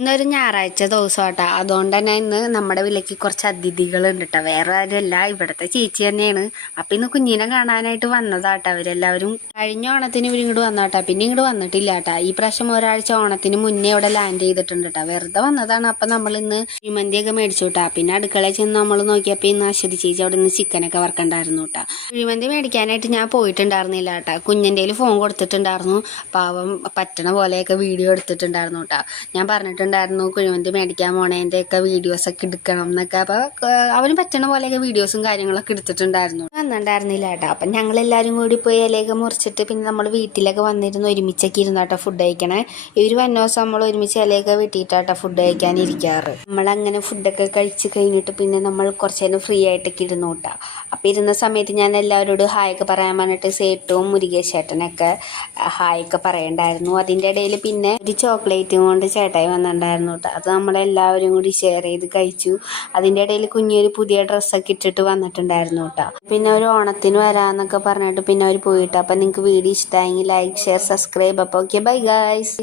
ഇന്നൊരു ഞായറാഴ്ച ദിവസമാട്ടാ. അതുകൊണ്ട് തന്നെ ഇന്ന് നമ്മുടെ വിലയ്ക്ക് കുറച്ച് അതിഥികളുണ്ട് കേട്ടോ. വേറെ ആരുമല്ല, ഇവിടുത്തെ ചേച്ചി തന്നെയാണ്. അപ്പൊ ഇന്ന് കുഞ്ഞിനെ കാണാനായിട്ട് വന്നതാട്ടാ അവരെല്ലാവരും. കഴിഞ്ഞ ഓണത്തിന് ഇവരിങ്ങോട്ട് വന്നാട്ടാ, പിന്നെ ഇങ്ങോട്ട് വന്നിട്ടില്ല കേട്ടാ. ഈ പ്രാവശ്യം ഒരാഴ്ച ഓണത്തിന് മുന്നേ ഇവിടെ ലാൻഡ് ചെയ്തിട്ടുണ്ട് കേട്ടോ. വെറുതെ വന്നതാണ്. അപ്പൊ നമ്മൾ ഇന്ന് കുഴിമന്തിയൊക്കെ മേടിച്ചു കേട്ടാ. പിന്നെ അടുക്കളയിൽ ചെന്ന് നമ്മൾ നോക്കിയപ്പോ ഇന്ന് അശ്വതി ചേച്ചി അവിടെ നിന്ന് ചിക്കനൊക്കെ വറക്കണ്ടായിരുന്നു കേട്ടാ. കുഴിമന്തി മേടിക്കാനായിട്ട് ഞാൻ പോയിട്ടുണ്ടായിരുന്നില്ല കേട്ടാ. കുഞ്ഞിൻ്റെ ഫോൺ കൊടുത്തിട്ടുണ്ടായിരുന്നു. പാവം പറ്റണ പോലെയൊക്കെ വീഡിയോ എടുത്തിട്ടുണ്ടായിരുന്നു കേട്ടാ. ഞാൻ പറഞ്ഞിട്ടുണ്ടായിരുന്നു കുഴിമന്തി മേടിക്കാൻ പോണേൻ്റെയൊക്കെ വീഡിയോസൊക്കെ എടുക്കണം എന്നൊക്കെ. അപ്പോൾ അവന് പറ്റണ പോലെയൊക്കെ വീഡിയോസും കാര്യങ്ങളൊക്കെ എടുത്തിട്ടുണ്ടായിരുന്നു. വന്നിട്ടുണ്ടായിരുന്നില്ല കേട്ടോ. അപ്പം ഞങ്ങളെല്ലാവരും കൂടി പോയി ഇലയൊക്കെ മുറിച്ചിട്ട് പിന്നെ നമ്മൾ വീട്ടിലൊക്കെ വന്നിരുന്ന് ഒരുമിച്ചൊക്കെ ഇരുന്നാട്ടോ ഫുഡ് കഴിക്കണേ. ഇവർ വന്ന ദിവസം നമ്മൾ ഒരുമിച്ച് ഇലയൊക്കെ വെട്ടിയിട്ടാട്ടോ ഫുഡ് കഴിക്കാനിരിക്കാറ്. നമ്മളങ്ങനെ ഫുഡൊക്കെ കഴിച്ച് കഴിഞ്ഞിട്ട് പിന്നെ നമ്മൾ കുറച്ച് നേരം ഫ്രീ ആയിട്ടൊക്കെ ഇരുന്നു കേട്ടോ. അപ്പം ഇരുന്ന സമയത്ത് ഞാൻ എല്ലാവരോടും ഹായൊക്കെ പറയാൻ പറഞ്ഞിട്ട് സേട്ടുവും മുരുകേശേട്ടനൊക്കെ ഹായൊക്കെ പറയണ്ടായിരുന്നു. അതിൻ്റെ ഇടയിൽ പിന്നെ ഒരു ചോക്ലേറ്റും കൊണ്ട് ചേട്ടായി വന്നിട്ടുണ്ടായിരുന്നു കേട്ടോ. അത് നമ്മളെല്ലാവരും കൂടി ഷെയർ ചെയ്ത് കഴിച്ചു. അതിൻ്റെ ഇടയിൽ കുഞ്ഞൊരു പുതിയ ഡ്രസ്സൊക്കെ ഇട്ടിട്ട് വന്നിട്ടുണ്ടായിരുന്നു കേട്ടോ. പിന്നെ ഒരു ഓണത്തിന് വരാമെന്നൊക്കെ പറഞ്ഞിട്ട് പിന്നെ അവർ പോയിട്ട്. അപ്പം നിങ്ങൾക്ക് വീഡിയോ ഇഷ്ടമായെങ്കിൽ ലൈക്ക്, ഷെയർ, സബ്സ്ക്രൈബ്. അപ്പോൾ ഓക്കെ, ബൈ ഗൈസ്.